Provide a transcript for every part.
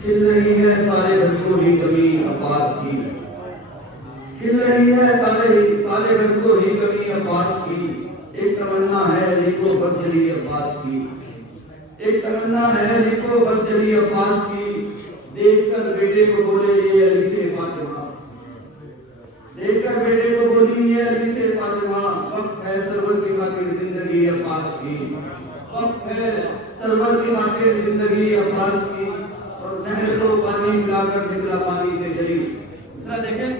کھل رہی ہے سارے گھر کو ہی کبھی عباس کی، کھل رہی ہے سارے گھر کو ہی کبھی عباس کی، ایک تمنا ہے لکھو بد جلی عباس کی، ایک تمنا ہے لکھو بد جلی عباس کی، دیکھ کر بیٹے کو بولے یہ علی سے فاطمہ، دیکھ کر بیٹے کو بولی یہ علی سے فاطمہ، وقت ہے سرور کی خاطر زندگی عباس کی، وقت ہے سرور کی خاطر زندگی عباس کی، نہر کو پانی ملا کر نکلا پانی سے جلی، اس طرح دیکھیں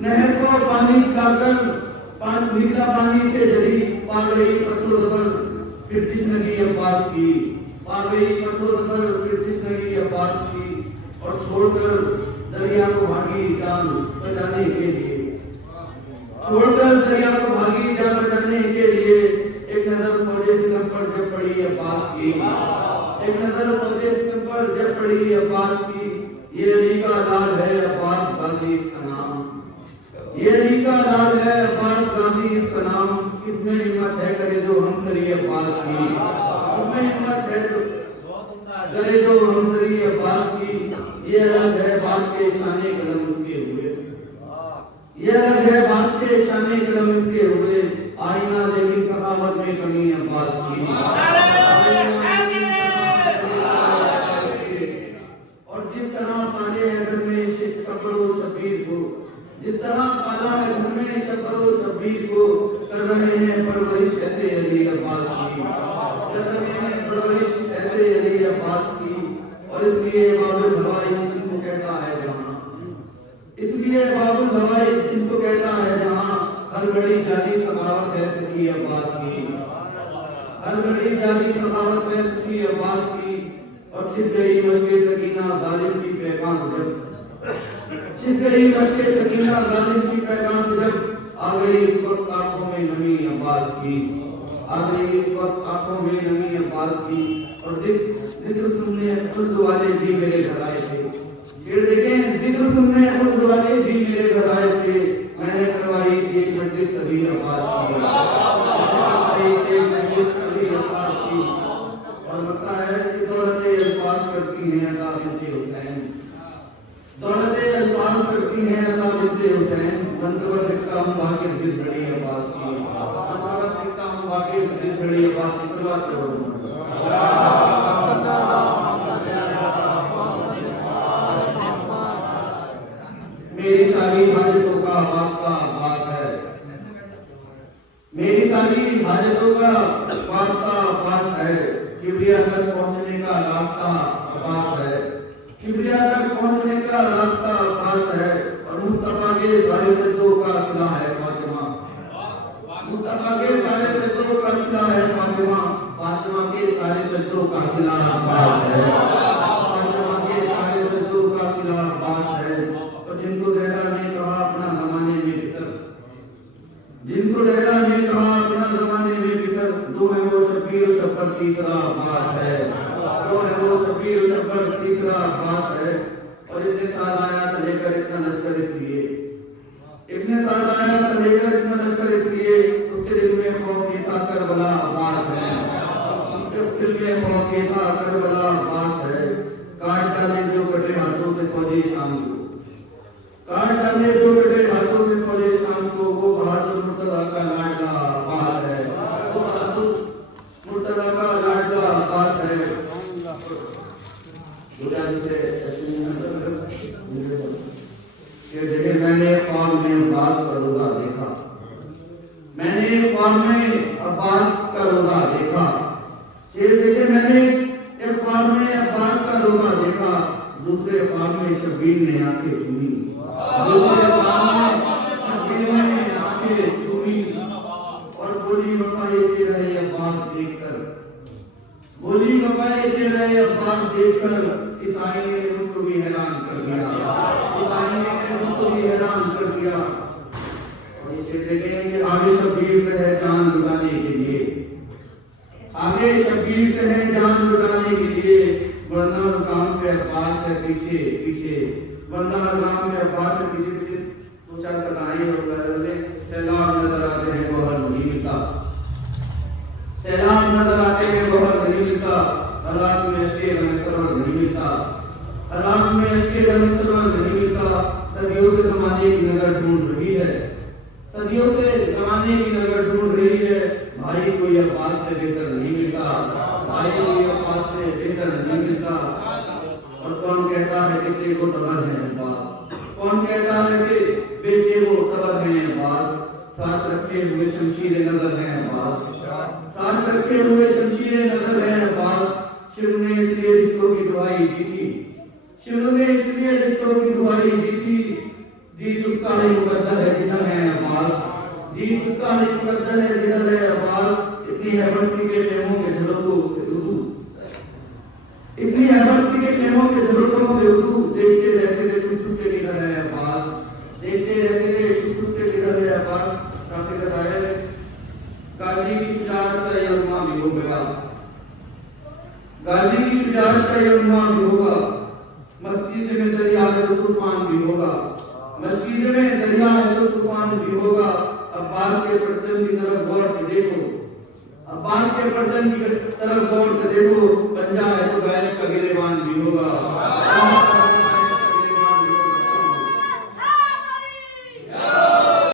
نہر کو پانی ملا کر نکلا پانی سے جلی، پا گئی فتح و ظفر پھر تشنگی عباس کی، پا گئی فتح و ظفر پھر تشنگی عباس کی، اور چھوڑ کر دریا کو بھاگی جان بچانے کے لیے، چھوڑ کر دریا کو بھاگی جان بچانے کے لیے، ایک نظر فوج ستم پر جب پڑی عباس کی، ایک نظر فوج ستم پر جب پڑی عباس کی، یہ علی کا لال ہے عباس غازی اس کا نام، یہ علی کا لال ہے عباس غازی اس کا نام، اس میں ہمت ہے کرے جو ہم کری عباس کی، اس میں ہمت ہے جو کرے جو ہم کری عباس کی، یہ الگ ہے بات کے شانے قلم اس کے ہوئے، یہ الگ ہے بات کے شانے قلم اس کے ہوئے، آئینہ لیکن سخاوت میں کمی عباس کی، اور جس طرح پالے ہیں گھر میں شبر و شبیر کو، جس طرح پالا ہے گھر میں شبر و شبیر کو، کر رہے ہیں پرورش ایسے علی عباس کی، کر رہے ہیں پرورش ایسے علی عباس کی، اور اس لیے باب الہوائی جن کو کہتا ہے جہاں، اس لیے باب الہوائی جن کو کہتا ہے جہاں، ہر بڑی جالی سخاوت ہے سکی عباس کی، ہر بڑی جالی سخاوت ہے سکی عباس کی، اور چھت گئی مشق سکینہ ظالم کی پیغام جب، چھت گئی مشق سکینہ ظالم کی پیغام جب، آ گئی اس وقت آنکھوں میں نمی عباس کی، آ گئی اس وقت آنکھوں میں نمی عباس کی، اور ذکر سننے خلد والے بھی میرے گھر آئے تھے، پھر دیکھیں ذکر سننے خلد والے بھی میرے گھر آئے تھے، میں نے کروائی تھی ایک مجلس کبھی عباس کی، اور لگتا ہے کہ دولت الفاظ کرتی ہیں عطا بنت حسین، دولت الفاظ کرتی ہیں عطا بنت حسین، منتظر لکھتا ہوں واقع دل بڑی عباس کی، منتظر لکھتا ہوں واقع دل بڑی عباس کی، سلوات کرو میری ساری حاجتوں کا واسطہ عباس ہے، میری ساری حاجتوں کا واسطہ عباس ہے، کبریا تک پہنچنے کا راستہ عباس ہے، کبریا تک پہنچنے کا راستہ عباس ہے، اور مصطفیٰ کے سارے سجدوں کا صلہ ہے فاطمہ، مصطفیٰ کے سارے سجدوں کا صلہ ہے فاطمہ، فاطمہ کے سارے سجدوں کا صلہ عباس ہے، فاطمہ کے سارے سجدوں کا صلہ عباس ہے، اور جن کو زہرا نے کہا اپنا زمانے میں بسر، جن کو زہرا نے کہا اپنا زمانے میں بسر، دو ہے وہ شبیر و شبر تیسرا عباس ہے، دو ہے وہ شبیر و شبر تیسرا عباس ہے، اور ابن سعد آیا تھا لے کر اتنا لشکر اس لیے، ابن سعد آیا تھا لے کر اتنا لشکر اس لیے، اس کے دل میں خوف یہ تھا کربلا عباس ہے، اس کے دل میں خوف یہ تھا کربلا عباس ہے، کاٹ ڈالے جو کٹے ہاتھوں سے فوجی شام کو، کاٹ ڈالے جو کٹے ہاتھوں سے فوجی شام کو، وہ بہادر مرتضیٰ کا لاڈلا عباس ہے، وہ بہادر مرتضیٰ کا لاڈلا عباس ہے، کہ دیکھیں میں نے خواب میں عباس کا روزہ دیکھا، میں نے خواب میں عباس کا روزہ دیکھا، کہ دیکھیں میں نے ایک خواب میں عباس کا روزہ دیکھا، دوسرے خواب میں شبیر نے آنکھیں چومی، دوسرے خواب میں شبیر نے آنکھیں چومی، اور بولی وفا یہ چل رہے عباس دیکھ کر، بولی وفا یہ چل رہے عباس دیکھ کر، اس آئینے نے ان کو بھی حیران کر دیا، اس آئینے نے ان کو بھی حیران کر دیا، اور اسے دیکھیں کہ آگے شبیر میں ہے جان لگانے کے لیے، آگے شبیر سے ہے جان لٹانے کے لیے، ورنہ مقام پہ عباس ہے پیچھے پیچھے، ورنہ مقام پہ عباس ہے پیچھے پیچھے۔ تو چل کر آئے اور سیلاب نظر آتے ہیں گوہر نہیں ملتا، سیلاب نظر آتے ہیں گوہر نہیں ملتا، حالات میں اشکے رنگ سرور نہیں ملتا، حالات میں اشکے رنگ سرور نہیں ملتا۔ صدیوں سے زمانے کی نظر ڈھونڈ رہی ہے، صدیوں سے زمانے کی نظر ڈھونڈ رہی ہے، بھائی کوئی عباس سے بہتر نہیں ملتا، بھائی کوئی عباس سے بہتر نہیں ملتا۔ اور کون کہتا ہے کہ بیٹے کو تبر ہے عباس، کون کہتا ہے کہ بیٹے کو تبر ہے عباس، ساتھ رکھے ہوئے شمشیر نظر ہے عباس، ساتھ رکھے ہوئے شمشیر نظر ہے عباس۔ شروع نے اس لیے رشتوں کی دعائی دی تھی، شروع نے اس لیے رشتوں کی دعائی دی تھی، جیت اس کا نہیں مقدر ہے جدھر ہے عباس، جیت اس کا نہیں مقدر ہے جدھر ہے عباس۔ اتنی ہے بڑھتی کے خیموں کے جھلکوں سے اردو، اتنی ہے بڑھتی کے خیموں کے جھلکوں سے اردو، دیکھتے رہتے تھے چھپ چھپ کے کدھر ہے عباس، دیکھتے رہتے تھے چھپ چھپ کے کدھر ہے عباس۔ کافی بتایا ہے غازی کی شجاعت کا یہ عنوان بھی ہو گیا، غازی کی شجاعت کا یہ عنوان بھی ہوگا، مسجد میں دریا ہے تو طوفان بھی ہوگا، مسجد میں دریا ہے تو طوفان بھی ہوگا۔ عباس کے پرچم کی طرف غور سے دیکھو، عباس کے پرچم کی طرف غور سے دیکھو، پنجہ ہے تو غائب کا گریبان بھی ہوگا۔